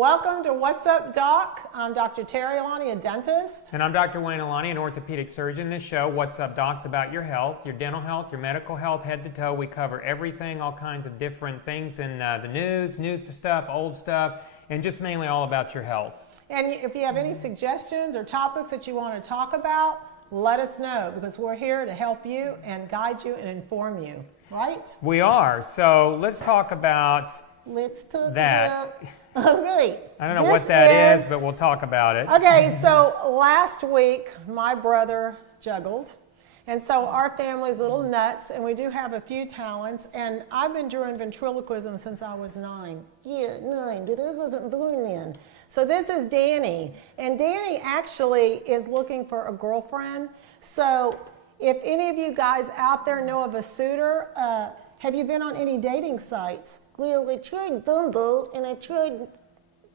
Welcome to What's Up, Doc. I'm Dr. Terri Alani, a dentist. And I'm Dr. Wayne Alani, an orthopedic surgeon. This show, What's Up, Doc's about your health, your dental health, your medical health, head to toe. We cover everything, all kinds of different things in the news, new stuff, old stuff, and just mainly all about your health. And if you have any suggestions or topics that you want to talk about, let us know, because we're here to help you and guide you and inform you, right? We are. So let's talk about that. All right. I don't know what that is, but we'll talk about it. Okay, so last week, my brother juggled. And so our family's a little nuts, and we do have a few talents. And I've been doing ventriloquism since I was 9. Yeah, 9, but I wasn't born then. So this is Danny. And Danny actually is looking for a girlfriend. So if any of you guys out there know of a suitor, have you been on any dating sites? Well, I tried Bumble and I tried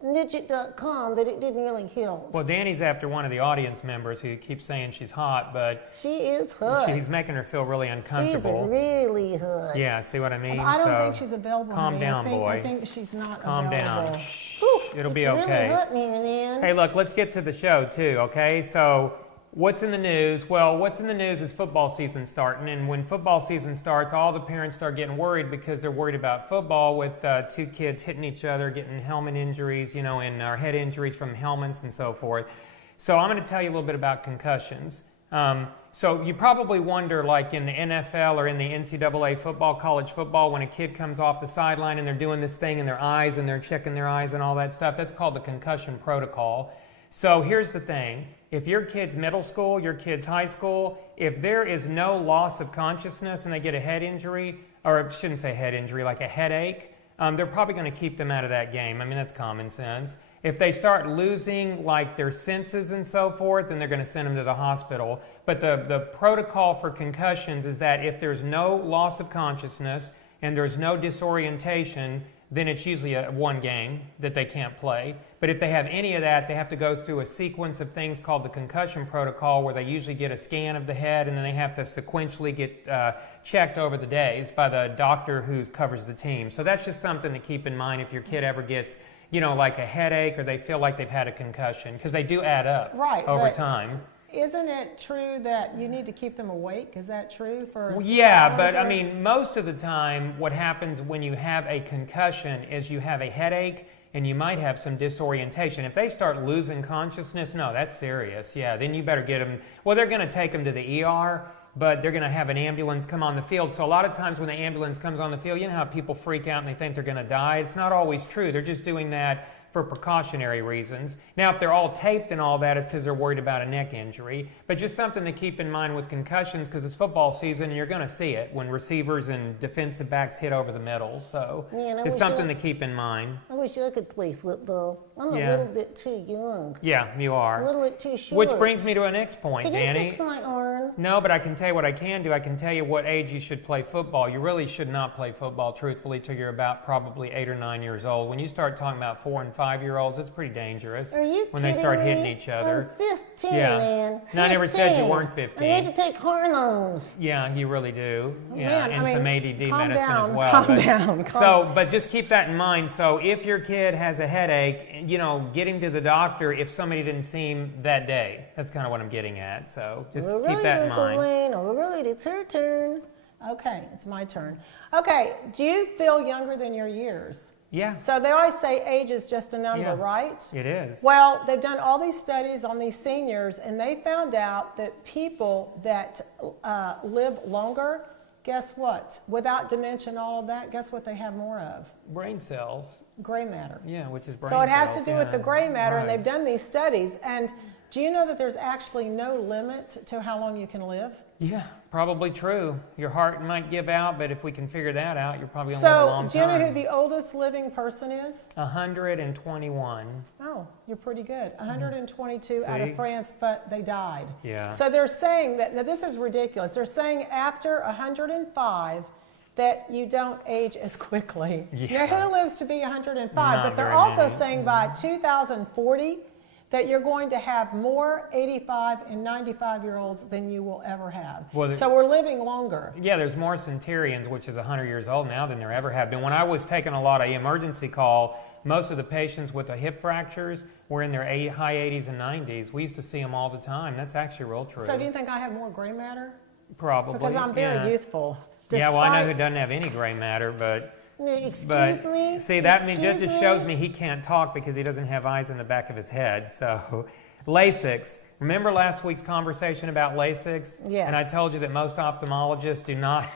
Nidget.com, but it didn't really help. Well, Danny's after one of the audience members who keeps saying she's hot, but she is hot. She's making her feel really uncomfortable. She's really hot. Yeah, see what I mean? I don't think she's available. Calm down, boy. I think she's not calm available. Down. Shh. It'll be okay. Really hot, man. Hey, look, let's get to the show too, okay? So, what's in the news? Well, what's in the news is football season starting, and when football season starts, all the parents start getting worried because they're worried about football with two kids hitting each other, getting helmet injuries, and head injuries from helmets and so forth. So I'm going to tell you a little bit about concussions. So you probably wonder, like in the NFL or in the NCAA football, college football, when a kid comes off the sideline and they're doing this thing in their eyes and they're checking their eyes and all that stuff, that's called the concussion protocol. So here's the thing. If your kid's middle school, your kid's high school, if there is no loss of consciousness and they get a head injury, or I shouldn't say head injury, like a headache, they're probably going to keep them out of that game. I mean, that's common sense. If they start losing like their senses and so forth, then they're going to send them to the hospital. But the protocol for concussions is that if there's no loss of consciousness and there's no disorientation, then it's usually one game that they can't play. But if they have any of that, they have to go through a sequence of things called the concussion protocol, where they usually get a scan of the head and then they have to sequentially get checked over the days by the doctor who covers the team. So that's just something to keep in mind if your kid ever gets, like a headache or they feel like they've had a concussion, because they do add up over time. Isn't it true that you need to keep them awake? Is that true for? Yeah, but I mean, most of the time what happens when you have a concussion is you have a headache and you might have some disorientation. If they start losing consciousness, no, that's serious. Yeah, then you better get them. Well, they're going to take them to the ER, but they're going to have an ambulance come on the field. So a lot of times when the ambulance comes on the field, you know how people freak out and they think they're going to die? It's not always true. They're just doing that for precautionary reasons. Now, if they're all taped and all that, it's because they're worried about a neck injury. But just something to keep in mind with concussions, because it's football season and you're going to see it when receivers and defensive backs hit over the middle. So just something to keep in mind. I wish I could play football. I'm a little bit too young. Yeah, you are. A little bit too short. Which brings me to our next point, Danny. Can you fix my arm? No, but I can tell you what I can do. I can tell you what age you should play football. You really should not play football, truthfully, till you're about probably 8 or 9 years old. When you start talking about 4 and 5-year-olds, it's pretty dangerous. Are you when they start kidding hitting each other? I'm 15, man. 15. No, I never said you weren't 15. I need to take hormones. Yeah, you really do. Man, and some ADD calm medicine down, as well. Calm down. But just keep that in mind. So if your kid has a headache, get him to the doctor if somebody didn't see him that day. That's kind of what I'm getting at. So just keep that in mind. Really, it's her turn. Okay, it's my turn. Okay, do you feel younger than your years? Yeah. So they always say age is just a number, right? It is. Well, they've done all these studies on these seniors, and they found out that people that live longer, guess what? Without dementia and all of that, guess what they have more of? Brain cells. Gray matter. Yeah, which is brain cells. So it has to do with the gray matter, and right. they've done these studies. And do you know that there's actually no limit to how long you can live? Yeah, probably true. Your heart might give out, but if we can figure that out, you're probably going to live a long time. So, do you know who the oldest living person is? 121. Oh, you're pretty good. 122 out of France, but they died. Yeah. So they're saying that, now this is ridiculous, they're saying after 105 that you don't age as quickly. Yeah. Now, who lives to be 105? Not but they're very also many. saying by 2040 that you're going to have more 85 and 95-year-olds than you will ever have. Well, so we're living longer. Yeah, there's more centurions, which is 100 years old now, than there ever have been. When I was taking a lot of emergency call, most of the patients with the hip fractures were in their high 80s and 90s. We used to see them all the time. That's actually real true. So do you think I have more gray matter? Probably. Because I'm very youthful. Yeah, well, I know who doesn't have any gray matter, but... Excuse me? See, that just shows me he can't talk because he doesn't have eyes in the back of his head. So, Lasix. Remember last week's conversation about Lasix? Yes. And I told you that most ophthalmologists do not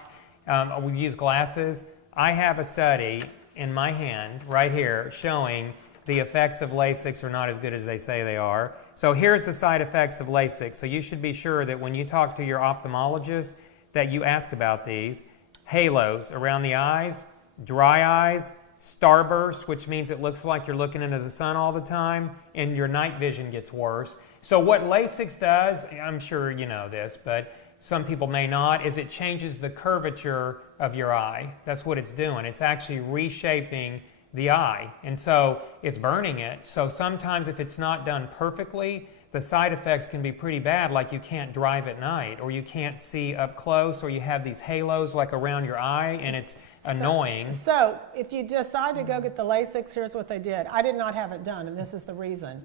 use glasses. I have a study in my hand right here showing the effects of Lasix are not as good as they say they are. So here's the side effects of Lasix. So you should be sure that when you talk to your ophthalmologist that you ask about these. Halos around the eyes, dry eyes, starburst, which means it looks like you're looking into the sun all the time, and your night vision gets worse. So what Lasix does, I'm sure you know this, but some people may not, is it changes the curvature of your eye. That's what it's doing. It's actually reshaping the eye, and so it's burning it. So sometimes if it's not done perfectly, the side effects can be pretty bad, like you can't drive at night, or you can't see up close, or you have these halos like around your eye, and it's annoying. So if you decide to go get the Lasix, here's what they did. I did not have it done, and this is the reason.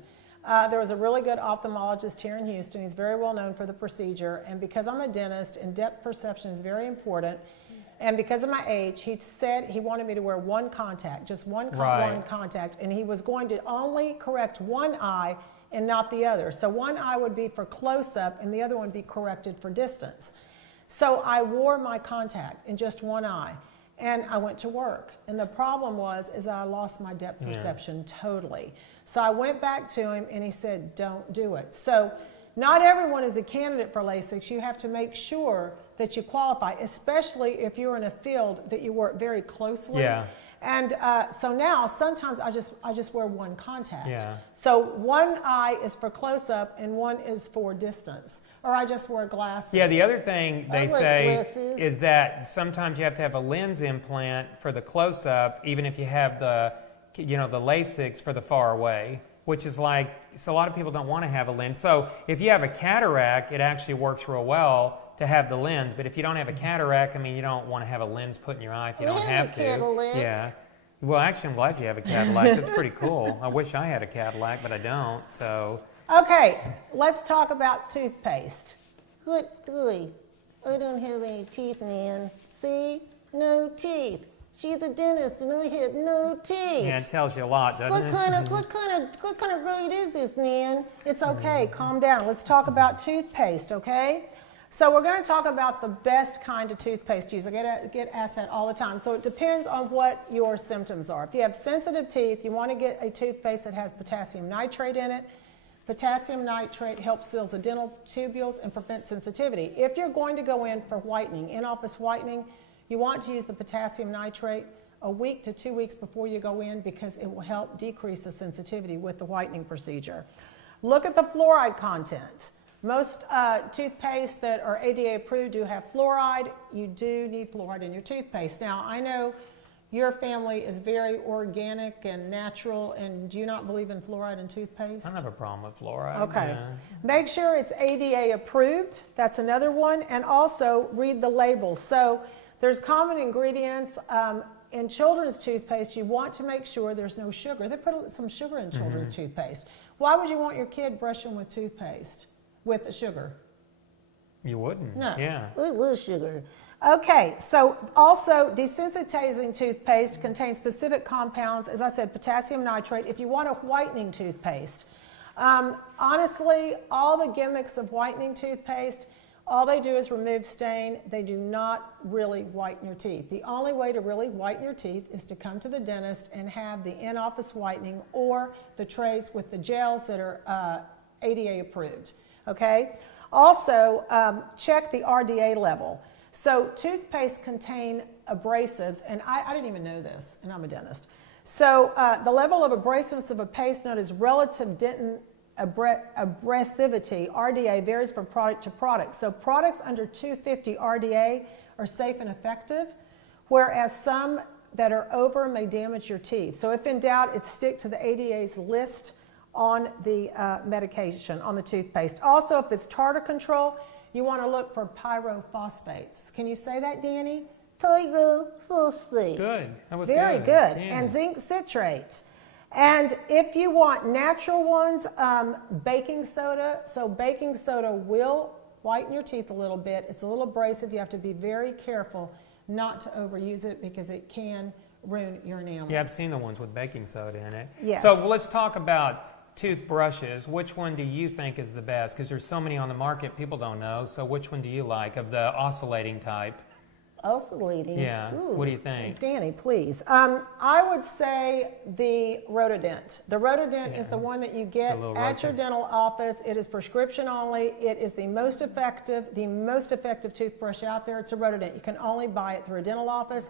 There was a really good ophthalmologist here in Houston. He's very well known for the procedure, and because I'm a dentist and depth perception is very important, and because of my age, he said he wanted me to wear one contact, just one contact, and he was going to only correct one eye and not the other. So one eye would be for close-up and the other one would be corrected for distance. So I wore my contact in just one eye. And I went to work, and the problem is I lost my depth perception totally. So I went back to him, and he said, don't do it. So not everyone is a candidate for Lasix. You have to make sure that you qualify, especially if you're in a field that you work very closely. Yeah. And so now sometimes I just wear one contact. Yeah. So one eye is for close-up and one is for distance. Or I just wear glasses. Yeah, the other thing they like say glasses. is that sometimes you have to have a lens implant for the close-up, even if you have the Lasix for the far away, which is like, so a lot of people don't want to have a lens. So if you have a cataract, it actually works real well to have the lens, but if you don't have a cataract, I mean, you don't want to have a lens put in your eye if you don't have to. Cadillac. Yeah. Well, actually, I'm glad you have a Cadillac. That's pretty cool. I wish I had a Cadillac, but I don't, so. Okay, let's talk about toothpaste. What doy? I don't have any teeth, man. See? No teeth. She's a dentist and I had no teeth. Yeah, it tells you a lot, doesn't it? What kind of grade is this, man? It's okay, calm down. Let's talk about toothpaste, okay? So we're going to talk about the best kind of toothpaste to use. I get asked that all the time. So it depends on what your symptoms are. If you have sensitive teeth, you want to get a toothpaste that has potassium nitrate in it. Potassium nitrate helps seal the dental tubules and prevents sensitivity. If you're going to go in for whitening, in-office whitening, you want to use the potassium nitrate a week to 2 weeks before you go in because it will help decrease the sensitivity with the whitening procedure. Look at the fluoride content. Most toothpaste that are ADA approved do have fluoride. You do need fluoride in your toothpaste. Now, I know your family is very organic and natural, and do you not believe in fluoride in toothpaste? I don't have a problem with fluoride. Okay. Yeah. Make sure it's ADA approved. That's another one. And also read the labels. So there's common ingredients. In children's toothpaste, you want to make sure there's no sugar. They put some sugar in children's toothpaste. Why would you want your kid brushing with toothpaste with the sugar? You wouldn't? No. Yeah. It was sugar. Okay, so also desensitizing toothpaste contains specific compounds, as I said, potassium nitrate, if you want a whitening toothpaste. Honestly, all the gimmicks of whitening toothpaste, all they do is remove stain. They do not really whiten your teeth. The only way to really whiten your teeth is to come to the dentist and have the in-office whitening or the trays with the gels that are ADA approved, okay? Also, check the RDA level. So toothpaste contain abrasives, and I didn't even know this, and I'm a dentist. So the level of abrasiveness of a paste known as relative dentin abrasivity, RDA, varies from product to product. So products under 250 RDA are safe and effective, whereas some that are over may damage your teeth. So if in doubt, stick to the ADA's list on the medication, on the toothpaste. Also, if it's tartar control, you want to look for pyrophosphates. Can you say that, Danny? Pyrophosphate. Good. That was Very good. good. Yeah. And zinc citrate. And if you want natural ones, baking soda. So baking soda will whiten your teeth a little bit. It's a little abrasive. You have to be very careful not to overuse it because it can ruin your enamel. Yeah, I've seen the ones with baking soda in it. Yes. So let's talk about toothbrushes. Which one do you think is the best? Because there's so many on the market, people don't know. So which one do you like of the oscillating type? Oscillating. Yeah. Ooh. What do you think? Danny, please. I would say the Rotodent. The Rotodent is Yeah. the one that you get The little at your Rotodent. dental office. It is prescription only. It is the most effective toothbrush out there. It's a Rotodent. You can only buy it through a dental office.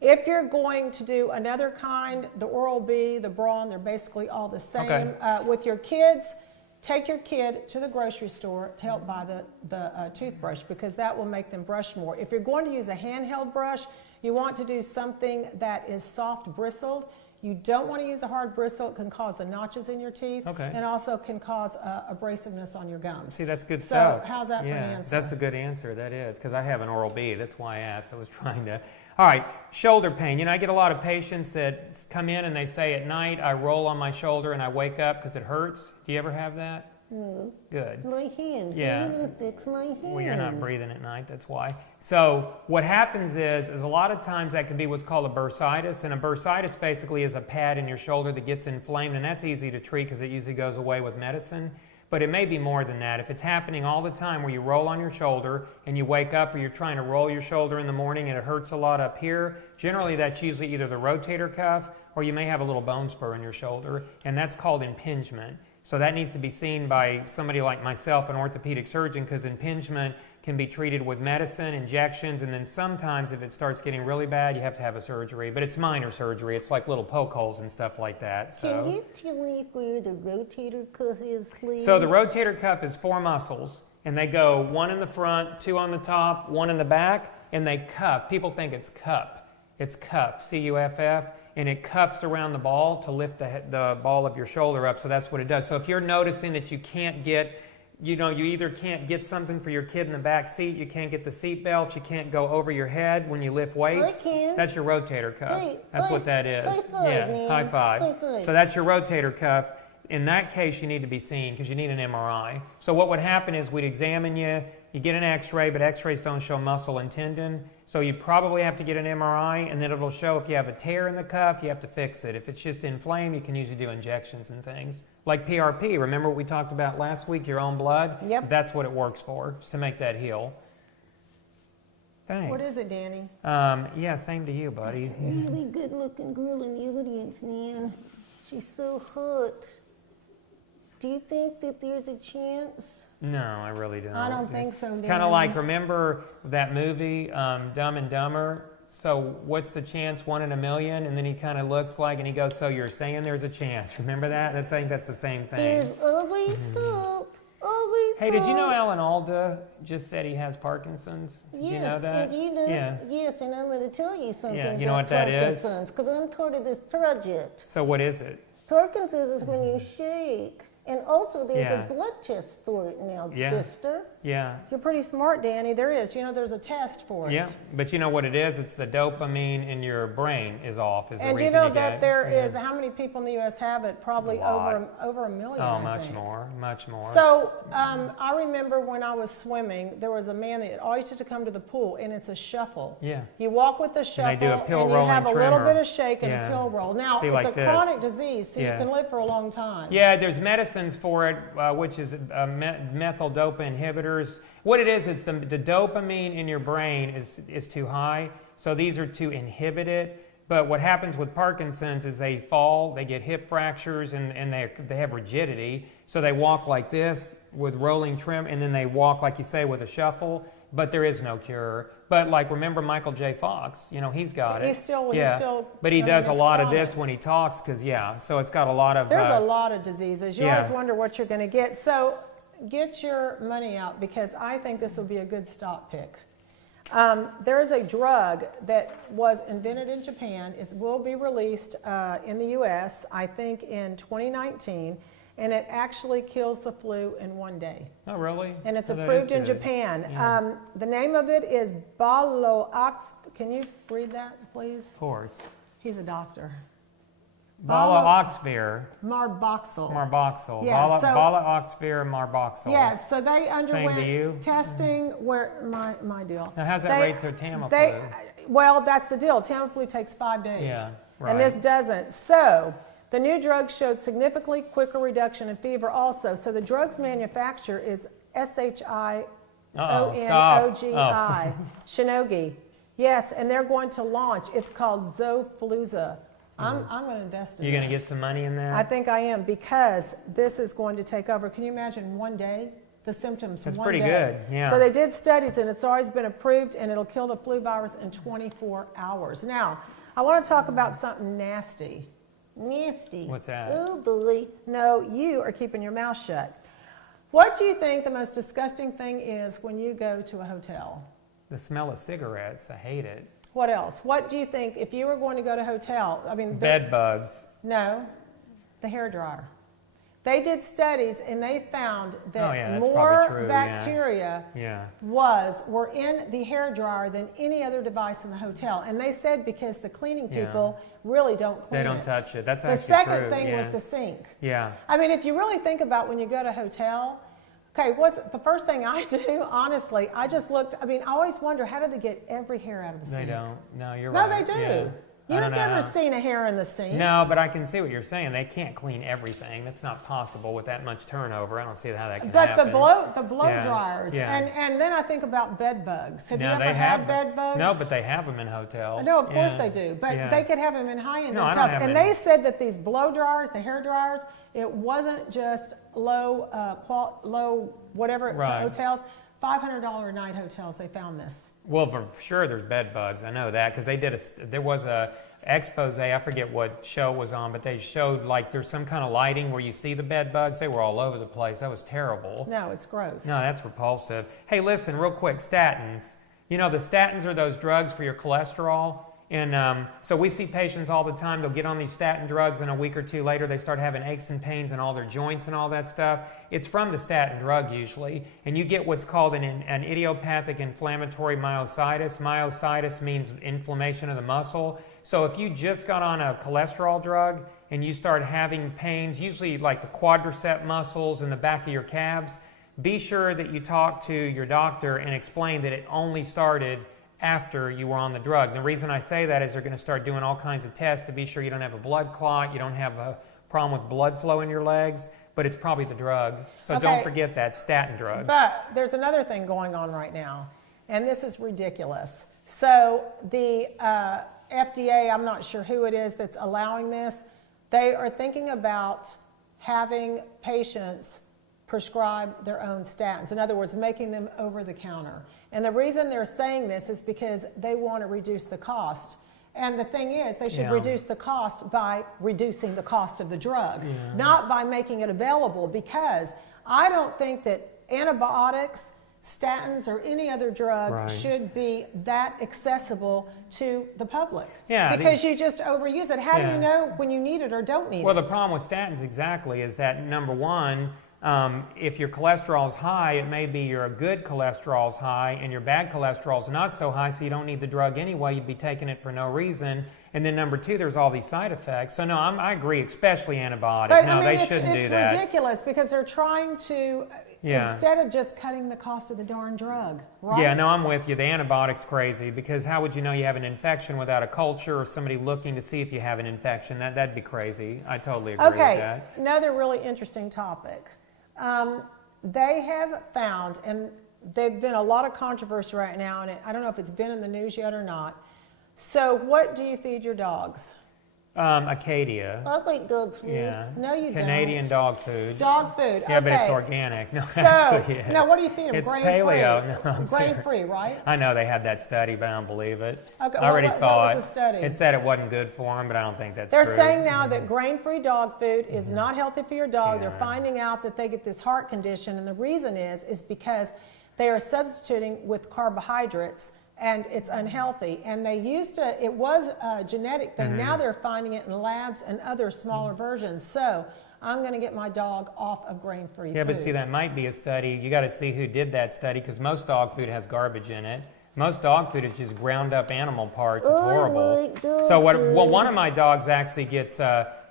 If you're going to do another kind, the Oral-B, the Braun, they're basically all the same. Okay. With your kids, take your kid to the grocery store to help buy the toothbrush because that will make them brush more. If you're going to use a handheld brush, you want to do something that is soft bristled. You don't want to use a hard bristle. It can cause the notches in your teeth Okay. and also can cause abrasiveness on your gums. See, that's good So, stuff. how's that for an answer? That's a good answer. That is, because I have an Oral-B. That's why I asked. I was trying to. All right, shoulder pain. You know, I get a lot of patients that come in and they say at night I roll on my shoulder and I wake up because it hurts. Do you ever have that? No. Good. My hand. Yeah. How are you going to fix my hand? Well, you're not breathing at night, that's why. So what happens is a lot of times that can be what's called a bursitis, and a bursitis basically is a pad in your shoulder that gets inflamed, and that's easy to treat because it usually goes away with medicine. But it may be more than that. If it's happening all the time where you roll on your shoulder and you wake up or you're trying to roll your shoulder in the morning and it hurts a lot up here, generally that's usually either the rotator cuff or you may have a little bone spur in your shoulder, and that's called impingement. So that needs to be seen by somebody like myself, an orthopedic surgeon, because impingement can be treated with medicine, injections, and then sometimes if it starts getting really bad, you have to have a surgery. But it's minor surgery. It's like little poke holes and stuff like that. Can So, you tell me where the rotator cuff is, please? so the rotator cuff is 4 muscles, and they go 1 in the front, 2 on the top, 1 in the back, and they cuff. People think it's cup. It's cuff, C-U-F-F. And it cups around the ball to lift the ball of your shoulder up. So that's what it does. So if you're noticing that you can't get, you either can't get something for your kid in the back seat, you can't get the seat belt, you can't go over your head when you lift weights. I can. That's your rotator cuff. Hey, That's what that is. high five, yeah, man. high five. High five. So that's your rotator cuff. In that case, you need to be seen because you need an MRI. So what would happen is we'd examine you, you get an x-ray, but x-rays don't show muscle and tendon. So you probably have to get an MRI, and then it'll show if you have a tear in the cuff, you have to fix it. If it's just inflamed, you can usually do injections and things. Like PRP, remember what we talked about last week, your own blood? Yep. That's what it works for, is to make that heal. Thanks. What is it, Danny? Yeah, same to you, buddy. Really good looking girl in the audience, man. She's so hot. Do you think that there's a chance? No, I really don't. I don't think so, Danny. Kind of like, remember that movie, Dumb and Dumber? So what's the chance? 1 in a million? And then he kind of looks like, and he goes, so you're saying there's a chance. Remember that? I think that's the same thing. There's always hope. Always Hey, did you know hope. Alan Alda just said he has Parkinson's? Did Yes, you know that? and you know, Yeah. yes, and I'm going to tell you something Yeah, about you know what that is? Parkinson's, because I'm part of this project. So what is it? Parkinson's is when you shake. And also there's Yeah. a blood test for it now, Yeah. sister. Yeah. You're pretty smart, Danny. There is. You know, there's a test for it. Yeah, but you know what it is? It's the dopamine in your brain is off. Is the And reason you know get that it. there Yeah. is, how many people in the U.S. have it? Probably Lot. over a million, Oh, I much think. more, much more. So I remember when I was swimming, there was a man that always used to come to the pool, and it's a shuffle. Yeah. You walk with the shuffle, And they do a pill and you roll have and a little tremor. bit of shake and Yeah. a pill roll. Now, See, it's like a this. chronic disease, so Yeah. you can live for a long time. Yeah, there's medicines for it, which is methyl dopa inhibitors. What it is, it's the dopamine in your brain is too high, so these are to inhibit it. But what happens with Parkinson's is they fall, they get hip fractures, and they have rigidity. So they walk like this with rolling trim, and then they walk, like you say, with a shuffle. But there is no cure. But like, remember Michael J. Fox? You know, he's got it. He's still- But he I mean, does a it's lot of chronic. this when he talks, because, so it's got a lot of... There's a lot of diseases. You yeah. always wonder what you're going to get. So get your money out, because I think this will be a good stock pick. There is a drug that was invented in Japan. It will be released in the U.S., I think, in 2019. and it actually kills the flu in 1 day. Oh, really? And it's Oh, that approved is in good. Japan. Yeah. The name of it is Balox. Can you read that, please? Of course. He's a doctor. Baloxavir, Marboxyl. marboxyl. Yeah, so- Baloxavir, marboxyl. Yes, so they to underwent you? testing where my deal. Now, how's that They- rate to Tamiflu? Well, that's the deal. Tamiflu takes 5 days. Yeah, right. And this doesn't. So the new drug showed significantly quicker reduction in fever also. So the drug's manufacturer is SHIONOGI. Shinogi. Yes, and they're going to launch. It's called Zofluza. I'm going to invest in You this. going to get some money in that? I think I am, because this is going to take over. Can you imagine 1 day? The symptoms That's one pretty day. good, yeah. So they did studies, and it's always been approved, and it'll kill the flu virus in 24 hours. Now, I want to talk about something nasty. Nasty. What's that? Oh, boy. No, you are keeping your mouth shut. What do you think the most disgusting thing is when you go to a hotel? The smell of cigarettes. I hate it. What else? What do you think if you were going to go to a hotel? I mean, Bed bugs. No, the hairdryer. They did studies and they found that Oh, yeah, that's more probably true, yeah. bacteria Yeah. were in the hairdryer than any other device in the hotel. And they said because the cleaning Yeah. people really don't clean They don't it. touch it. That's The actually second true. thing yeah. was the sink. Yeah. I mean, if you really think about when you go to a hotel, okay, what's the first thing I do, honestly, I just looked, I mean, I always wonder, how do they get every hair out of the They sink? don't. No, you're No, right. they do. Yeah. I You've don't know never how. seen a hair in the sink. No, but I can see what you're saying. They can't clean everything. That's not possible with that much turnover. I don't see how that can But happen. the blow Yeah, dryers, yeah. and then I think about bed bugs. Have No, you they ever have had bed bugs? No, but they have them in hotels. No, of course Yeah. they do. But Yeah. they could have them in high-end No, I don't hotels. have And any. they said that these blow dryers, the hair dryers, it wasn't just low whatever for Right. hotels. $500 a night hotels. They found this. Well, for sure, there's bed bugs. I know that because they did there was a expose. I forget what show it was on, but they showed like there's some kind of lighting where you see the bed bugs. They were all over the place. That was terrible. No, it's gross. No, that's repulsive. Hey, listen, real quick, statins. You know, the statins are those drugs for your cholesterol. And so we see patients all the time, they'll get on these statin drugs and a week or two later they start having aches and pains in all their joints and all that stuff. It's from the statin drug usually. And you get what's called an idiopathic inflammatory myositis. Myositis means inflammation of the muscle. So if you just got on a cholesterol drug and you start having pains, usually like the quadricep muscles in the back of your calves, be sure that you talk to your doctor and explain that it only started after you were on the drug. The reason I say that is they're going to start doing all kinds of tests to be sure you don't have a blood clot, you don't have a problem with blood flow in your legs, but it's probably the drug. So Okay. don't forget that, statin drugs. But there's another thing going on right now, and this is ridiculous. So the FDA, I'm not sure who it is that's allowing this, they are thinking about having patients prescribe their own statins. In other words, making them over the counter. And the reason they're saying this is because they want to reduce the cost. And the thing is, they should Yeah. reduce the cost by reducing the cost of the drug, not by making it available, because I don't think that antibiotics, statins, or any other drug Right. should be that accessible to the public. Yeah, Because you just overuse it. How do Yeah. you know when you need it or don't need Well, it? the problem with statins exactly is that number one, if your cholesterol is high, it may be your good cholesterol is high and your bad cholesterol is not so high, so you don't need the drug anyway. You'd be taking it for no reason. And then number two, there's all these side effects. So no, I agree, especially antibiotics. But No, I mean, they it's shouldn't do that. ridiculous because they're trying to, Yeah. instead of just cutting the cost of the darn drug, right? Yeah, no, I'm with you. The antibiotics crazy because how would you know you have an infection without a culture or somebody looking to see if you have an infection? That'd be crazy. I totally agree with Okay, that. another really interesting topic. They have found, and there's been a lot of controversy right now, and I don't know if it's been in the news yet or not. So what do you feed your dogs? Acadia. I like dog food. Yeah. No, you Canadian don't. dog food. Dog food, Yeah, but it's okay. organic. No, So, actually it is. now what do you feed them? It's Grain-free? paleo. No, I'm serious. Grain-free, right? I know they had that study, but I don't believe it. Okay, I already what saw was it. the study? It said it wasn't good for them, but I don't think that's They're true. saying now that grain-free dog food is not healthy for your dog. Yeah. They're finding out that they get this heart condition, and the reason is because they are substituting with carbohydrates and it's unhealthy. And they used to, it was a genetic thing. Now they're finding it in labs and other smaller versions. So I'm going to get my dog off of grain-free food. Yeah, but see, that might be a study. You got to see who did that study, because most dog food has garbage in it. Most dog food is just ground up animal parts. It's horrible. So what one of my dogs actually gets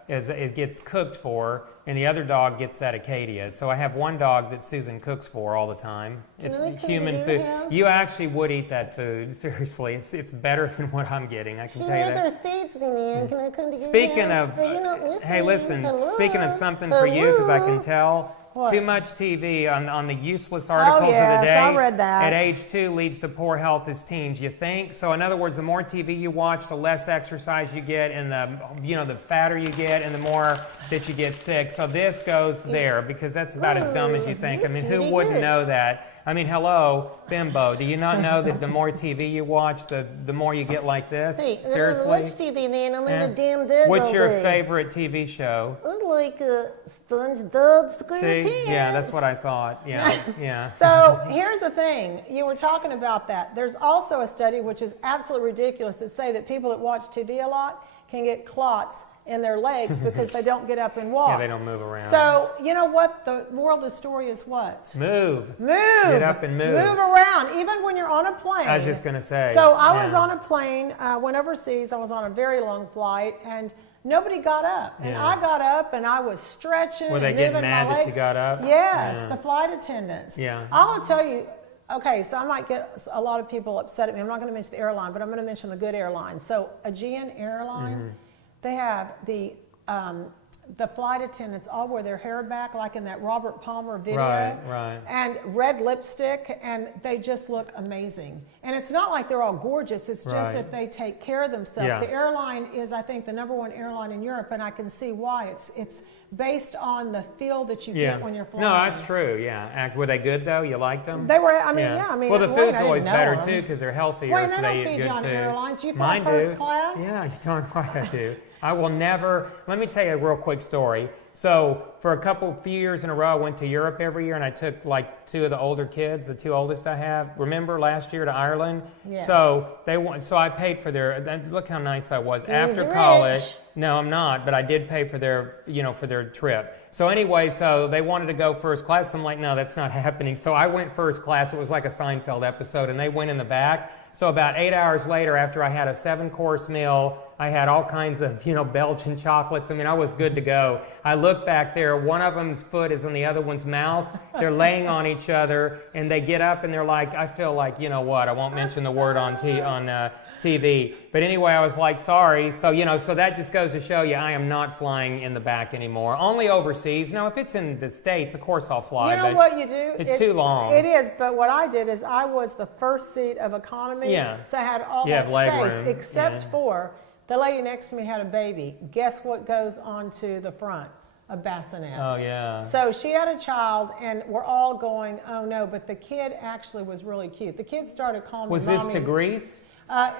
gets cooked for, and the other dog gets that Acadia. So I have one dog that Susan cooks for all the time. It's human food. You actually would eat that food. Seriously, it's better than what I'm getting. I can tell you that. Can I come to Speaking of, hey, listen. Speaking of something for you, because I can tell. What? Too much TV on the useless articles of the day. I read that. At age 2 leads to poor health as teens. You think? So in other words, the more TV you watch, the less exercise you get, and the fatter you get, and the more that you get sick. So this goes there, because that's about as dumb as you think. I mean, who wouldn't know that? I mean, hello, bimbo. Do you not know that the more TV you watch, the more you get like this? Hey, Seriously? watch TV, man. I'm in a damn bed. What's all your day. favorite TV show? I like SpongeBob SquarePants. See? Yeah, that's what I thought. Yeah, yeah. So here's the thing. You were talking about that. There's also a study, which is absolutely ridiculous, that say that people that watch TV a lot can get clots in their legs because they don't get up and walk. Yeah, they don't move around. So you know what? The moral of the story is what? Move. Move. Get up and move. Move around, even when you're on a plane. I was just going to say. So I was on a plane, went overseas. I was on a very long flight, and nobody got up. And I got up, and I was stretching. Were they and getting moving mad my that legs. you got up? Yes, the flight attendants. Yeah. I want to tell you, okay, so I might get a lot of people upset at me. I'm not going to mention the airline, but I'm going to mention the good airline. So Aegean Airline, they have the flight attendants all wear their hair back, like in that Robert Palmer video. Right. And red lipstick, and they just look amazing. And it's not like they're all gorgeous. It's just that they take care of themselves. Yeah. The airline is, I think, the #1 airline in Europe, and I can see why. It's based on the feel that you get when you're flying. No, that's true. Yeah. Were they good though? You liked them? They were. I mean, well, the Wayne, food's I always didn't know better them. too, because they're healthier. Wayne, so I they don't eat feed good you on food. airlines. You fly Mine first do. class? Yeah, you're darn right I do. I will never. Let me tell you a real quick story. So for few years in a row, I went to Europe every year, and I took like 2 of the older kids, the 2 oldest I have. Remember last year to Ireland? Yes. So so I paid for look how nice I was after rich. college. No, I'm not, but I did pay for their trip. So anyway, so they wanted to go first class. I'm like, no, that's not happening. So I went first class. It was like a Seinfeld episode, and they went in the back. So about 8 hours later, after I had a 7-course meal, I had all kinds of, Belgian chocolates. I mean, I was good to go. I look back there. One of them's foot is in the other one's mouth. They're laying on each other, and they get up, and they're like, I feel like, you know what? I won't mention the word on TV. But anyway, I was like, sorry. So, so that just goes to show you I am not flying in the back anymore. Only overseas. Now, if it's in the States, of course I'll fly. You know but what you do? It's too long. It is, but what I did is I was the first seat of economy. Yeah. So I had all You that have leg space, room. except for the lady next to me had a baby. Guess what goes onto the front? A bassinet. Oh, yeah. So she had a child, and we're all going, oh no, but the kid actually was really cute. The kid started calling Was me this Mommy. to Greece?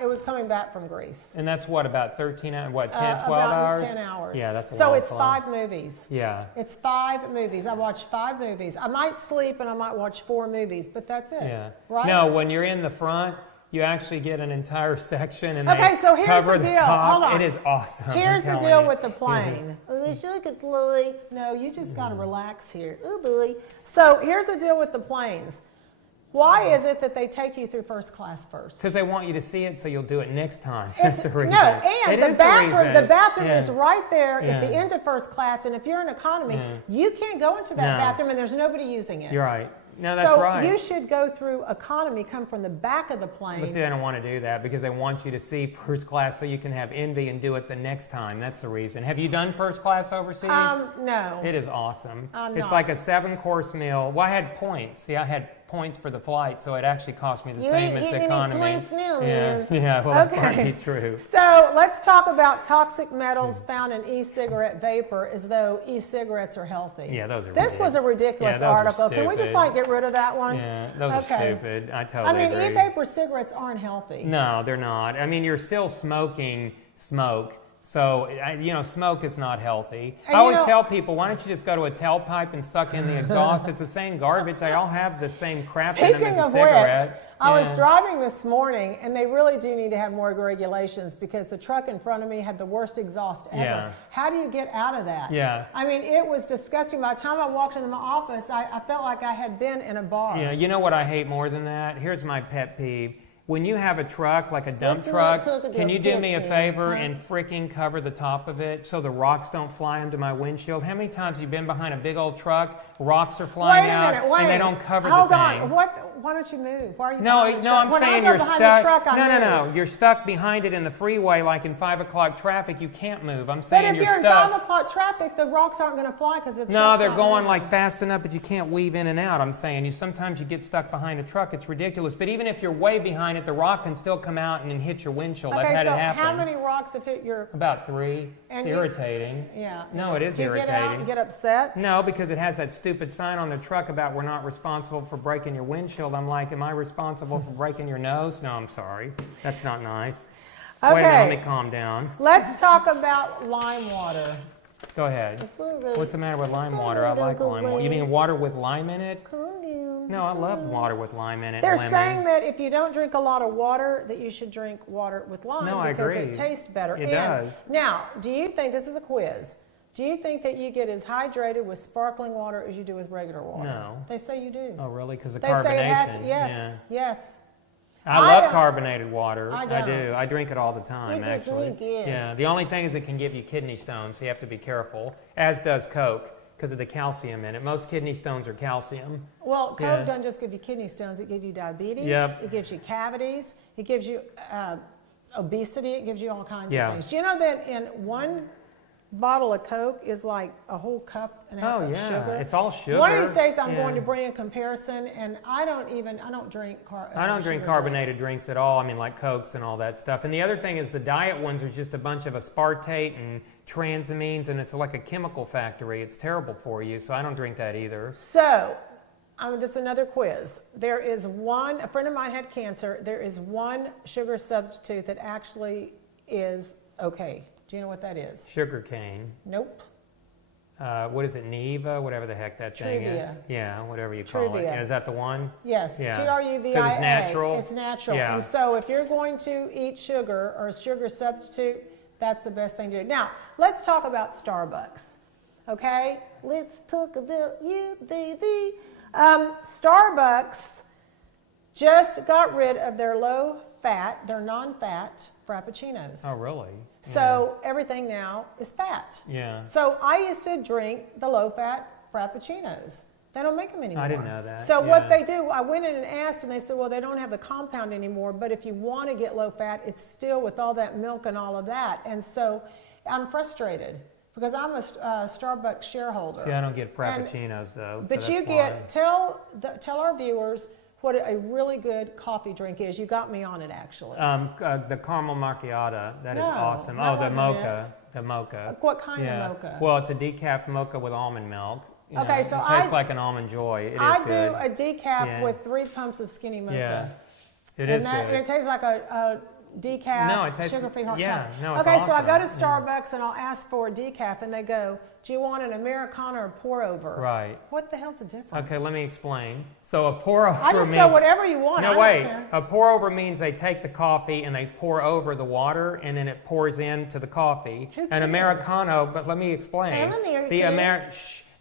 It was coming back from Greece. And that's what, about 13 hours? What, 10, 12 about hours? 10 hours. Yeah, that's a So long it's flight. 5 movies. Yeah. It's 5 movies. I watched 5 movies. I might sleep and I might watch 4 movies, but that's it. Yeah. Right? No, when you're in the front, you actually get an entire section, and Okay, they so here's cover the the deal. top. Hold on. It is awesome. I'm Here's the telling deal you. with the plane. I wish I could fly. No, you just got to relax here. Oh boy. So here's the deal with the planes. Why is it that they take you through first class first? Because they want you to see it, so you'll do it next time. That's the reason. No, and It the is bathroom, the reason. bathroom Yeah. is right there at the Yeah. end of first class, and if you're in economy, you can't go into that No. bathroom and there's nobody using it. You're right. No, that's so right. you should go through economy, come from the back of the plane. But see, they don't want to do that because they want you to see first class so you can have envy and do it the next time. That's the reason. Have you done first class overseas? No. It is awesome. I'm It's not. like a 7-course meal. Well, I had points. See, I had points for the flight, so it actually cost me the You same ain't as getting any economy. points now, yeah, man. yeah. Well, that Okay. might be true. So let's talk about toxic metals found in e-cigarette vapor as though e-cigarettes are healthy. Yeah, those are This was a ridiculous Yeah, those are article. Can we just stupid. get rid of that one? Yeah, those are stupid. I totally I mean, agree. e-vapor cigarettes aren't healthy. No, they're not. I mean, you're still smoking smoke. So, smoke is not healthy. And I always you know- tell people, why don't you just go to a tailpipe and suck in the exhaust? It's the same garbage. They all have the same crap in them Speaking as a of cigarette. which, I was Yeah. driving this morning, and they really do need to have more regulations because the truck in front of me had the worst exhaust ever. Yeah. How do you get out of that? Yeah. I mean, it was disgusting. By the time I walked into my office, I felt like I had been in a bar. Yeah, you know what I hate more than that? Here's my pet peeve. When you have a truck, like a dump Let's truck, not talk can about you do me a pets, favor huh? and freaking cover the top of it so the rocks don't fly onto my windshield? How many times have you been behind a big old truck, rocks are flying Wait a out, minute, wait. and they don't cover Hold the thing? on. Why don't you move? Why are you No, behind the no, truck? I'm When I saying go you're behind stuck. The truck, I no, move. you're stuck behind it in the freeway, like in 5 o'clock traffic. You can't move. I'm But saying if you're you're in stuck. 5 o'clock traffic, the rocks aren't going to fly because the No, truck's they're not going moving. like fast enough, but you can't weave in and out. I'm saying sometimes you get stuck behind a truck. It's ridiculous. But even if you're way behind it, the rock can still come out and hit your windshield. I've Okay, had so it happen. how many rocks have hit your? About 3. And It's you- irritating. Yeah. No, it is Do you irritating. get out and get upset? No, because it has that stupid sign on the truck about we're not responsible for breaking your windshield. I'm like, am I responsible for breaking your nose? No, I'm sorry. That's not nice. Wait a minute, let me Okay. calm down. Let's talk about lime water. Go ahead. It's all right. What's the matter with lime It's all water? I right, like Uncle lime water. You Wayne. mean water with lime in it? Calm down. No, I It's love all right. water with lime in it. They're lemon. saying that if you don't drink a lot of water, that you should drink water with lime No, I because agree. it tastes better. It And does. Now, do you think, this is a quiz, do you think that you get as hydrated with sparkling water as you do with regular water? No. They say you do. Oh, really? Because of They carbonation. say it has to, yes, Yeah. yes. I I love don't- carbonated water. I do. don't. I drink it all the time, It gives me actually. gas. Yeah. The only thing is it can give you kidney stones, so you have to be careful. As does Coke, because of the calcium in it. Most kidney stones are calcium. Well, Coke Yeah. doesn't just give you kidney stones, it gives you diabetes, Yep. it gives you cavities, it gives you obesity, it gives you all kinds Yeah. of things. Do you know that in one bottle of Coke is like a whole cup and a half Oh, of yeah. sugar? It's all sugar. One of these days I'm Yeah. going to bring a comparison, and I don't drink I don't drink sugar carbonated drinks. drinks at all. I mean, like Cokes and all that stuff. And the other thing is the diet ones are just a bunch of aspartate and transamines, and it's like a chemical factory. It's terrible for you, so I don't drink that either. So, this is another quiz. There is one, a friend of mine had cancer, there is one sugar substitute that actually is okay. Do you know what that is? Sugar cane. Nope. What is it, Neva? Whatever the heck that thing is. Truvia. Yeah, whatever you call it. Truvia. Is that the one? Yes, Yeah. Truvia. 'Cause it's natural? It's natural. Yeah. And so if you're going to eat sugar or a sugar substitute, that's the best thing to do. Now, let's talk about Starbucks, okay? Let's talk about you, baby. Starbucks just got rid of their low-fat, their non-fat Frappuccinos. Oh, really? So everything now is fat. Yeah. So I used to drink the low-fat Frappuccinos. They don't make them anymore. I didn't know that, So yeah. what they do, I went in and asked, and they said, well, they don't have the compound anymore, but if you want to get low-fat, it's still with all that milk and all of that. And so I'm frustrated because I'm a Starbucks shareholder. See, I don't get Frappuccinos, though. So But that's you why. get, tell our viewers what a really good coffee drink is. You got me on it, actually. The caramel macchiato. That is No, awesome. that Oh, the wasn't mocha. The mocha. What kind Yeah. of mocha? Well, it's a decaf mocha with almond milk. You Okay, know, so it tastes I- like an almond joy. It is I good. do a decaf Yeah. with 3 pumps of skinny mocha. Yeah, it and is that, good. And it tastes like a decaf, No, it tastes- sugar-free hot yeah, chocolate. no, it's okay, so I go to awesome. Starbucks and I'll ask for a decaf, and they go, "Do you want an Americano or pour over?" Right. What the hell's the difference? Okay, let me explain. So a pour over I just means... go whatever you want. I No, don't wait. care. A pour over means they take the coffee and they pour over the water, and then it pours into the coffee. Who An cares? Americano, but let me explain. I'm American.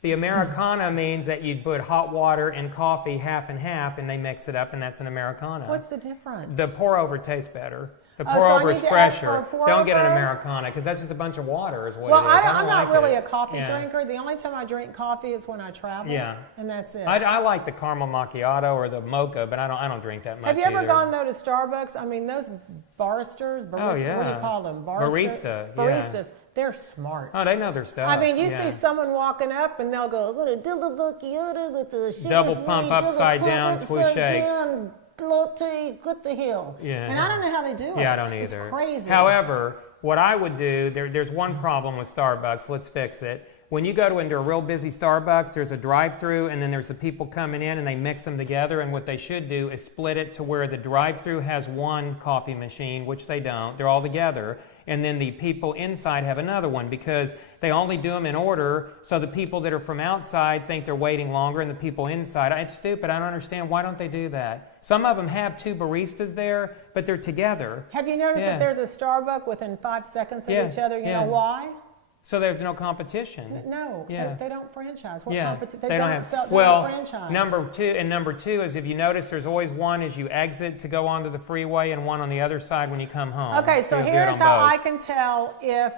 The Americano means that you'd put hot water and coffee half and half, and they mix it up, and that's an Americano. What's the difference? The pour over tastes better. The Oh, pour so I over need is to ask for fresher. a pour Don't get an over? Americano because that's just a bunch of water, is what Well, it is. I'm not like really it. a coffee Yeah. drinker. The only time I drink coffee is when I travel. Yeah. And that's it. I like the caramel macchiato or the mocha, but I don't drink that much. Have you ever either. gone though to Starbucks? I mean, those baristers, Oh, what do yeah. you call them? Barista, yeah. Baristas. They're smart. Oh, they know their stuff. I mean, you yeah. see someone walking up and they'll go, I'm gonna do the macchiato with the sugar Double free, pump double upside pump down, two upside shakes. down, latte, what the hell? Yeah. and I don't know how they do it. Yeah, I don't either. It's crazy. However, what I would do, there's one problem with Starbucks. Let's fix it. When you go into a real busy Starbucks, there's a drive-through, and then there's the people coming in, and they mix them together. And what they should do is split it to where the drive-through has one coffee machine, which they don't. They're all together. and then the people inside have another one, because they only do them in order, so the people that are from outside think they're waiting longer, and the people inside, it's stupid. I don't understand. Why don't they do that? Some of them have 2 baristas there, but they're together. Have you noticed that there's a Starbucks within 5 seconds of each other? You know why? So there's no competition. No, they don't franchise. What They don't have. sell, they Well, don't franchise. number two is, if you notice, there's always one as you exit to go onto the freeway, and one on the other side when you come home. Okay, so You'll do it here's on how both. I can tell if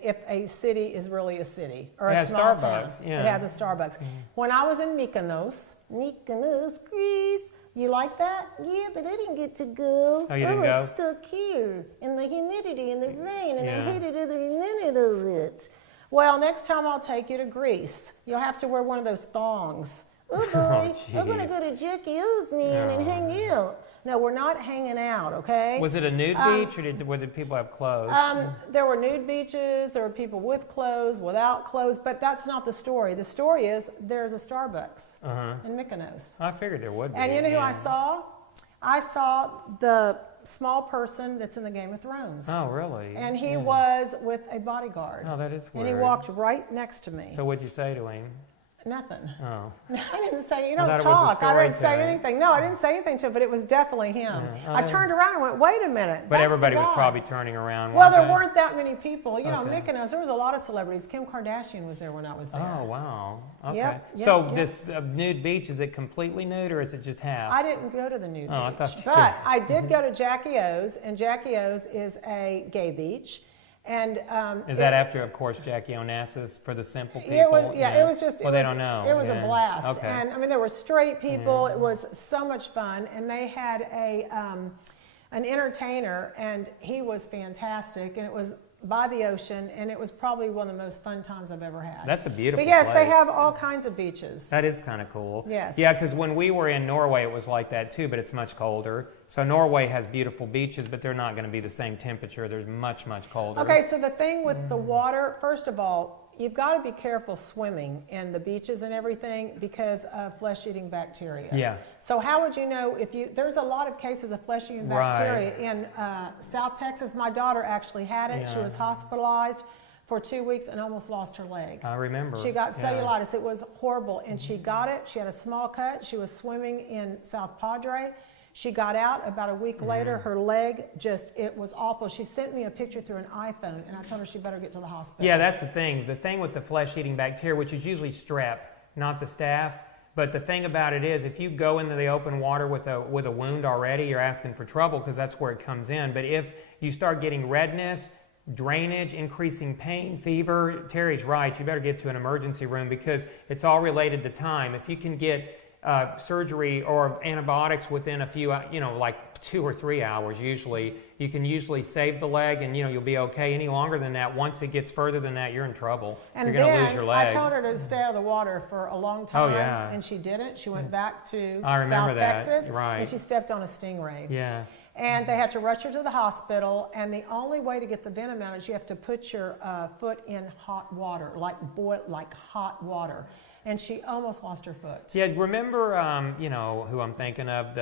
if a city is really a city or It a has small Starbucks, town. yeah. It has a Starbucks. When I was in Mykonos, Greece, you like that? Yeah, but I didn't get to go. Oh, you I didn't was go? stuck here in the humidity and the rain, and Yeah. I hated every minute of it. Well, next time I'll take you to Greece. You'll have to wear one of those thongs. Oh boy, I'm gonna jeez. go to Jackie O's man and hang out. No, we're not hanging out, okay? Was it a nude beach, or did people have clothes? There were nude beaches, there were people with clothes, without clothes, but that's not the story. The story is there's a Starbucks in Mykonos. I figured there would be. And you know who I saw? I saw the small person that's in the Game of Thrones. Oh, really? And he was with a bodyguard. Oh, that is And weird. he walked right next to me. So what'd you say to him? Nothing. Oh. I didn't say, you I don't thought it was a talk. I didn't story, say Terri. anything. No, I didn't say anything to him, but it was definitely him. Yeah. I turned around and went, wait a minute. But that's everybody the was guy. probably turning around. Well, there weren't they? weren't that many people. You know, Okay. Mykonos, there was a lot of celebrities. Kim Kardashian was there when I was there. Oh, wow. Okay. Yep, So yep. this nude beach, is it completely nude, or is it just half? I didn't go to the nude Oh, I beach, thought you but did. I did go to Jackie O's, and Jackie O's is a gay beach. And Is that after, of course, Jackie Onassis for the simple people? it was, it was just. Well, it they was, don't know. It was Yeah. a blast, Okay. and I mean there were straight people. It was so much fun, and they had an entertainer, and he was fantastic, and it was by the ocean, and it was probably one of the most fun times I've ever had. That's a beautiful But yes, they place. have all kinds of beaches. That is kind of cool. Yes. Yeah, because when we were in Norway, it was like that too, but it's much colder. So Norway has beautiful beaches, but they're not going to be the same temperature. There's much, much colder. Okay, so the thing with the water, first of all, you've got to be careful swimming in the beaches and everything because of flesh-eating bacteria. Yeah. So how would you know if you, there's a lot of cases of flesh-eating bacteria in South Texas. My daughter actually had it. She Yeah. was hospitalized for 2 weeks and almost lost her leg. I remember. She got Yeah. cellulitis. It was horrible, and she got it. She had a small cut. She was swimming in South Padre. She got out about a week later. Her leg it was awful. She sent me a picture through an iPhone, and I told her she better get to the hospital. Yeah, that's the thing. The thing with the flesh-eating bacteria, which is usually strep, not the staph. But the thing about it is, if you go into the open water with a wound already, you're asking for trouble because that's where it comes in. But if you start getting redness, drainage, increasing pain, fever, Terry's right. You better get to an emergency room because it's all related to time. If you can get surgery or antibiotics within a few, like 2 or 3 hours usually, you can usually save the leg and, you'll be okay. Any longer than that, once it gets further than that, you're in trouble. And you're going to then lose your leg. I told her to stay out of the water for a long time, yeah. and she didn't. She went back to I remember South that. Texas, Right. and she stepped on a stingray. Yeah. And they had to rush her to the hospital, and the only way to get the venom out is you have to put your foot in hot water, like hot water. And she almost lost her foot. Yeah, remember, who I'm thinking of,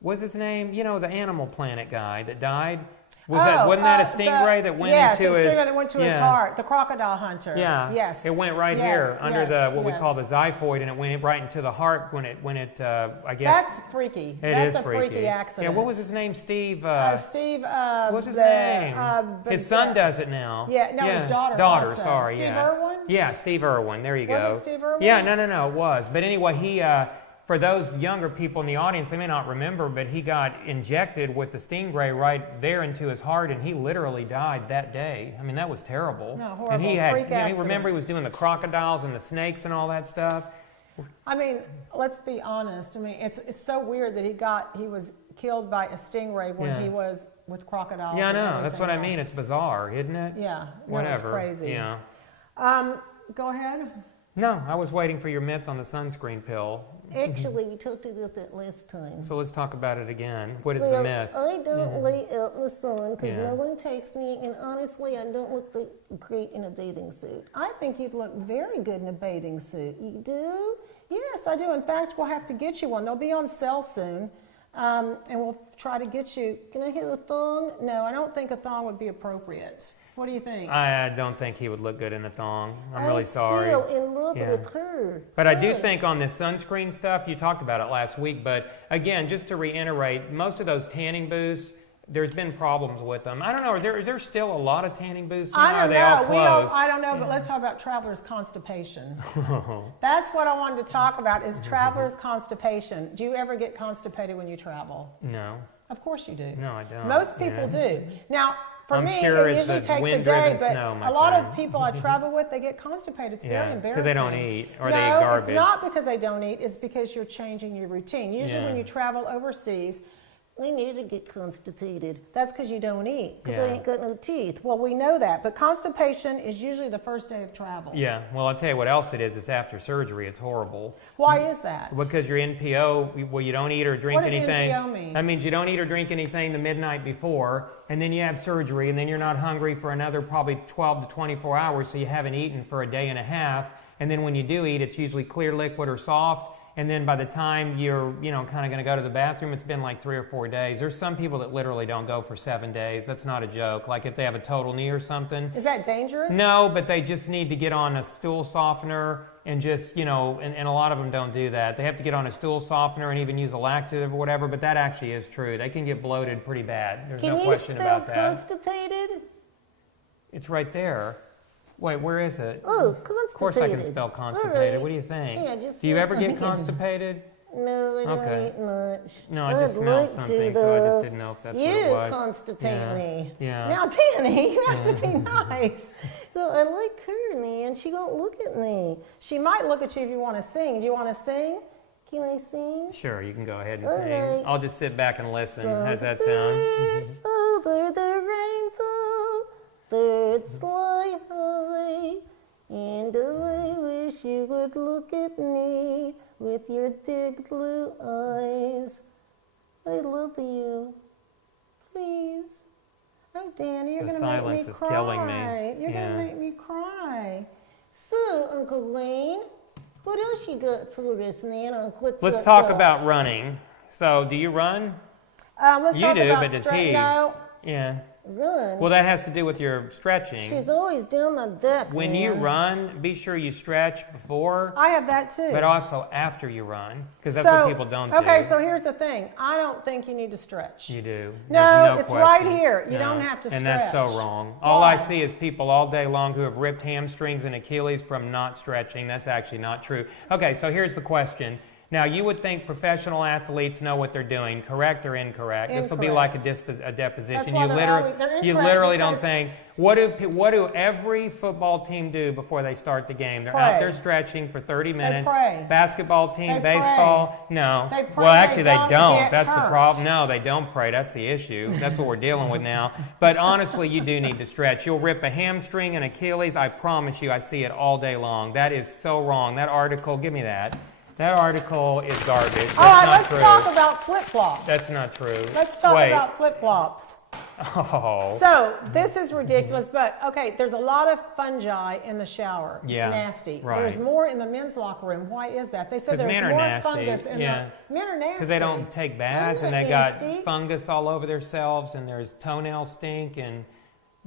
what's his name? The Animal Planet guy that died? Wasn't that a stingray that went into his... Yes, the stingray that went to his heart, the crocodile hunter. Yeah. Yes. It went right here under what we call the xiphoid, and it went right into the heart when it I guess... That's freaky. That's a freaky accident. Yeah, what was his name? Steve... Steve... what's his name? His son does it now. Yeah, no, his daughter Daughter, also. sorry, Steve yeah. Irwin? Yeah, Steve Irwin. There you go. Was it Steve Irwin? Yeah, no, it was. But anyway, he... for those younger people in the audience, they may not remember, but he got injected with the stingray right there into his heart, and he literally died that day. I mean, that was terrible. No, horrible. And he had, Freak accident. remember he was doing the crocodiles and the snakes and all that stuff? I mean, let's be honest. I mean, it's so weird that he was killed by a stingray when he was with crocodiles. Yeah, I and know. That's what I everything mean. else. It's bizarre, isn't it? Yeah. No, Whatever. it's crazy. Yeah. Go ahead. No, I was waiting for your myth on the sunscreen pill. Actually, we talked about that last time. So let's talk about it again. What is the Well, myth? I don't lay out in the sun because Yeah. no one takes me, and honestly, I don't look great in a bathing suit. I think you'd look very good in a bathing suit. You do? Yes, I do. In fact, we'll have to get you one. They'll be on sale soon. and we'll try to get you. Can I have a thong? No, I don't think a thong would be appropriate. What do you think? I don't think he would look good in a thong. I'm really sorry. I'm still in love Yeah. with her. But I do Good. think on this sunscreen stuff, you talked about it last week, but again, just to reiterate, most of those tanning booths, there's been problems with them. I don't know, is there still a lot of tanning booths now? I Are don't they all know. closed? I don't know, but let's talk about traveler's constipation. That's what I wanted to talk about is traveler's constipation. Do you ever get constipated when you travel? No. Of course you do. No, I don't. Most people do. Now, for I'm me, pure it as usually the takes a wind-driven day, but snow, my a lot friend. of people I travel with, they get constipated. It's very embarrassing. because they don't eat or no, they eat garbage. it's not because they don't eat. It's because you're changing your routine. Usually Yeah. when you travel overseas, I need to get constipated that's because you don't eat. because Yeah. I ain't got no teeth. Well, we know that, but constipation is usually the first day of travel. Yeah, well, I'll tell you what else it is. It's after surgery. It's horrible. Why is that? Because you're NPO, well, you don't eat or drink What does anything. NPO mean? That means you don't eat or drink anything the midnight before, and then you have surgery, and then you're not hungry for another probably 12 to 24 hours, so you haven't eaten for a day and a half. And then when you do eat, it's usually clear, liquid, or soft. And then by the time you're, kind of going to go to the bathroom, it's been like 3 or 4 days. There's some people that literally don't go for 7 days. That's not a joke. Like if they have a total knee or something. Is that dangerous? No, but they just need to get on a stool softener and just, and a lot of them don't do that. They have to get on a stool softener and even use a laxative or whatever, but that actually is true. They can get bloated pretty bad. There's no question about that. Can you spell constipated? It's right there. Wait, where is it? Oh, constipated. Of course I can spell constipated. Right. What do you think? Yeah, just Do you ever get thinking. constipated? No, I don't Okay. eat much. No, I I'd just smelled like something, to, so I just though. didn't know if that's you what it was. constipate Yeah. me. Yeah. Now, Danny, you have to be nice. Well, I like her, and she don't look at me. She might look at you if you want to sing. Do you want to sing? Can I sing? Sure, you can go ahead and All sing. right. I'll just sit back and listen. How's that sound? Over the rainbow, birds fly high, and I wish you would look at me with your big blue eyes. I love you. Please. Oh, Danny, you're The going to make me silence is cry. killing me. You're Yeah. going to make me cry. So, Uncle Wayne, what else you got for us, man? On What's Let's Up talk Up? about running. So, do you run? Let's You talk do, about but does strength. he? No, Yeah. Run. Well, that has to do with your stretching. She's always down the deck. When you run, be sure you stretch before, I have that too. but also after you run, because that's what people don't do. Okay, so here's the thing. I don't think you need to stretch. You do. No, There's it's question. right here. You No. don't have to And that's so stretch. wrong. All I Why? see is people all day long who have ripped hamstrings and Achilles from not stretching. That's actually not true. Okay, so here's the question. Now, you would think professional athletes know what they're doing, correct or incorrect? This will be like a deposition. That's why You they're literally, always- they're you incorrect literally don't because- think, what do every football team do before they start the game? They're Pray. out there stretching for 30 minutes. pray. Basketball team, They baseball, no. They pray Well, they actually, they don't don't. get That's the hurt. problem. No, they don't pray. That's the issue. That's what we're dealing with now. But honestly, you do need to stretch. You'll rip a hamstring and Achilles. I promise you, I see it all day long. That is so wrong. That article, give me that. That article is garbage. That's All right, not let's true. talk about flip-flops. That's not true. Let's talk Wait. about flip-flops. Oh. So, this is ridiculous, but okay, there's a lot of fungi in the shower. It's Yeah, nasty. right. There's more in the men's locker room. Why is that? They said 'Cause there's men are more nasty, fungus in yeah. the men are nasty. Because they don't take baths and not they got nasty. fungus all over themselves and there's toenail stink and,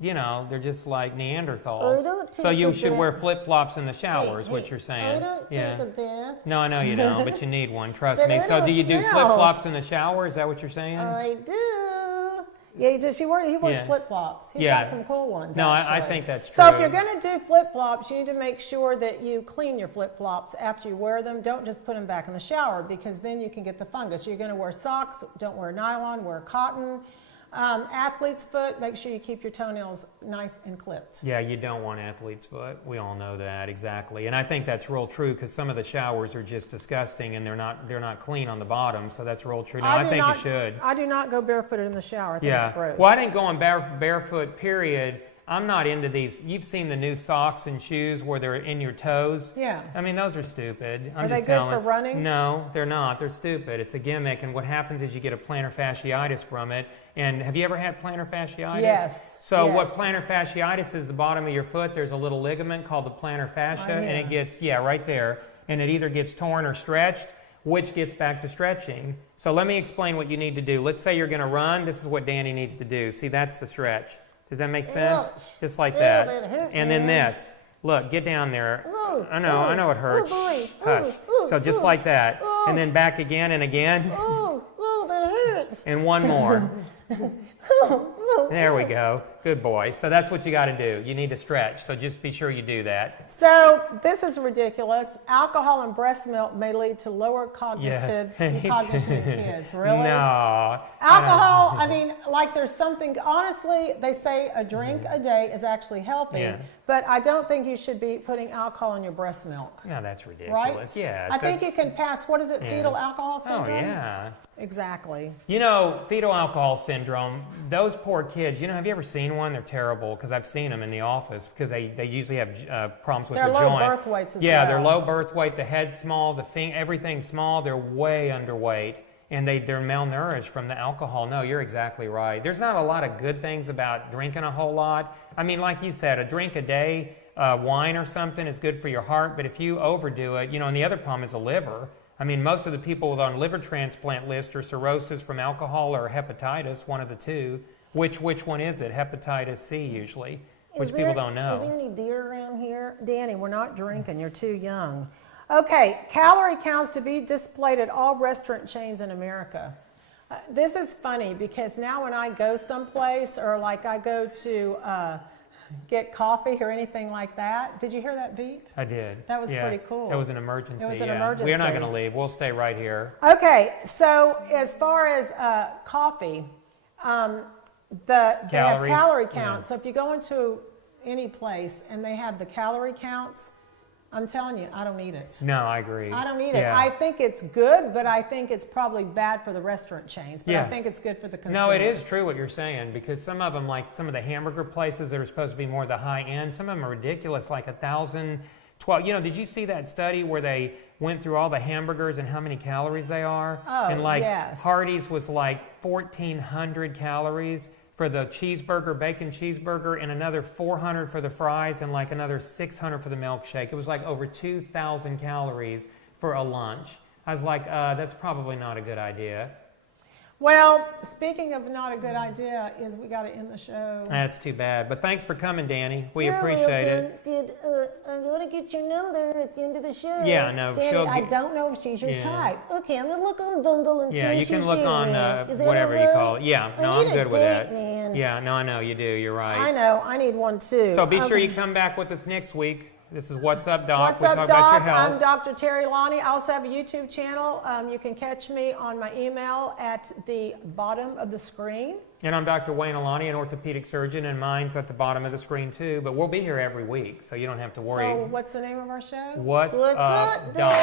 they're just like Neanderthals. I don't So take you a should bath. wear flip-flops in the shower is Hey, what hey, you're saying. I don't take a bath. No, I know you don't, but you need one, trust But me. I So do don't you do smell. flip-flops in the shower? Is that what you're saying? I do. Yeah, he wears Yeah. flip-flops. He's Yeah. got some cool ones. No, I actually. think that's So if true. you're going to do flip-flops, you need to make sure that you clean your flip-flops after you wear them. Don't just put them back in the shower because then you can get the fungus. You're going to wear socks. Don't wear nylon. Wear cotton. Athlete's foot, make sure you keep your toenails nice and clipped. Yeah, you don't want athlete's foot. We all know that, exactly. And I think that's real true because some of the showers are just disgusting and they're not clean on the bottom, so that's real true. No, I think you should. I do not go barefooted in the shower. I think it's gross. Well, I didn't go on barefoot, period. I'm not into these. You've seen the new socks and shoes where they're in your toes. Yeah. I mean, those are stupid. I'm Are they just good telling. for running? No, they're not. They're stupid. It's a gimmick, and what happens is you get a plantar fasciitis from it. And have you ever had plantar fasciitis? Yes. So yes. what plantar fasciitis is, the bottom of your foot, there's a little ligament called the plantar fascia, Right and here. it gets, right there, and it either gets torn or stretched. which gets back to stretching. So let me explain what you need to do. Let's say you're going to run. This is what Danny needs to do. See, that's the stretch. Does that make sense? Ouch. Just like Ew, that. that hurt, And then man. this. Look, get down there. Ooh, I know it hurts. boy. Shh, hush. Ooh, So just ooh, like that. ooh. And then back again and again. Oh, that hurts. And one more. There we go. Good boy. So that's what you got to do. You need to stretch. So just be sure you do that. So this is ridiculous. Alcohol and breast milk may lead to lower cognition in kids. Really? No. Alcohol, I mean, like there's something, honestly, they say a drink a day is actually healthy, Yeah. but I don't think you should be putting alcohol in your breast milk. No, that's Right? ridiculous. Yes. I think that's- you can pass, what is it, Yeah. fetal alcohol Oh, syndrome? yeah. Exactly. You know, fetal alcohol syndrome, those poor kids, have you ever seen one? They're terrible because I've seen them in the office because they usually have problems with They're their low joint. birth weights as Yeah, well. they're low birth weight, the head's small, everything's small, they're way underweight, and they're malnourished from the alcohol. No, you're exactly right. There's not a lot of good things about drinking a whole lot. I mean, like you said, a drink a day, wine or something is good for your heart, but if you overdo it, and the other problem is the liver. I mean, most of the people on liver transplant list are cirrhosis from alcohol or hepatitis, one of the two. Which one is it? Hepatitis C usually, which people don't know. Is there any deer around here? Danny, we're not drinking. You're too young. Okay, calorie counts to be displayed at all restaurant chains in America. This is funny because now when I go someplace or like I go to get coffee or anything like that. Did you hear that beep? I did. That was Yeah. pretty cool. It was an emergency. It was an yeah. emergency. We're not going to leave. We'll stay right here. Okay, so as far as coffee, they have Calories, calorie yeah. counts. So if you go into any place and they have the calorie counts, I'm telling you, I don't eat it. No, I agree. I don't eat Yeah. it. I think it's good, but I think it's probably bad for the restaurant chains. But Yeah. I think it's good for the consumers. No, it is true what you're saying because some of them, like some of the hamburger places that are supposed to be more the high end, some of them are ridiculous, like 1,000, 12. Did you see that study where they went through all the hamburgers and how many calories they are? Oh, and like yes. Hardee's was like 1,400 calories for the cheeseburger, bacon cheeseburger, and another 400 for the fries and like another 600 for the milkshake. It was like over 2,000 calories for a lunch. I was like, that's probably not a good idea. Well, speaking of not a good idea, is we got to end the show. That's too bad. But thanks for coming, Danny. We You're appreciate it. welcome. I'm going to get your number at the end of the show. Yeah, no, Danny, she'll I get, don't know if she's your Yeah. type. Okay, I'm going to look on Bumble and see yeah, if you she's can look there, on man. Is that whatever you all call right? it. Yeah, I no, need I'm a good with date, that. man. Yeah, no, I know you do. You're right. I know. I need one too. So be sure Okay. you come back with us next week. This is What's Up, Doc. What's we up, talk Doc? about your health. I'm Dr. Terri Alani. I also have a YouTube channel. You can catch me on my email at the bottom of the screen. And I'm Dr. Wayne Alani, an orthopedic surgeon, and mine's at the bottom of the screen too. But we'll be here every week, so you don't have to worry. So what's the name of our show? What's What's Up, up, Doc?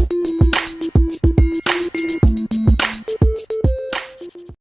Doc?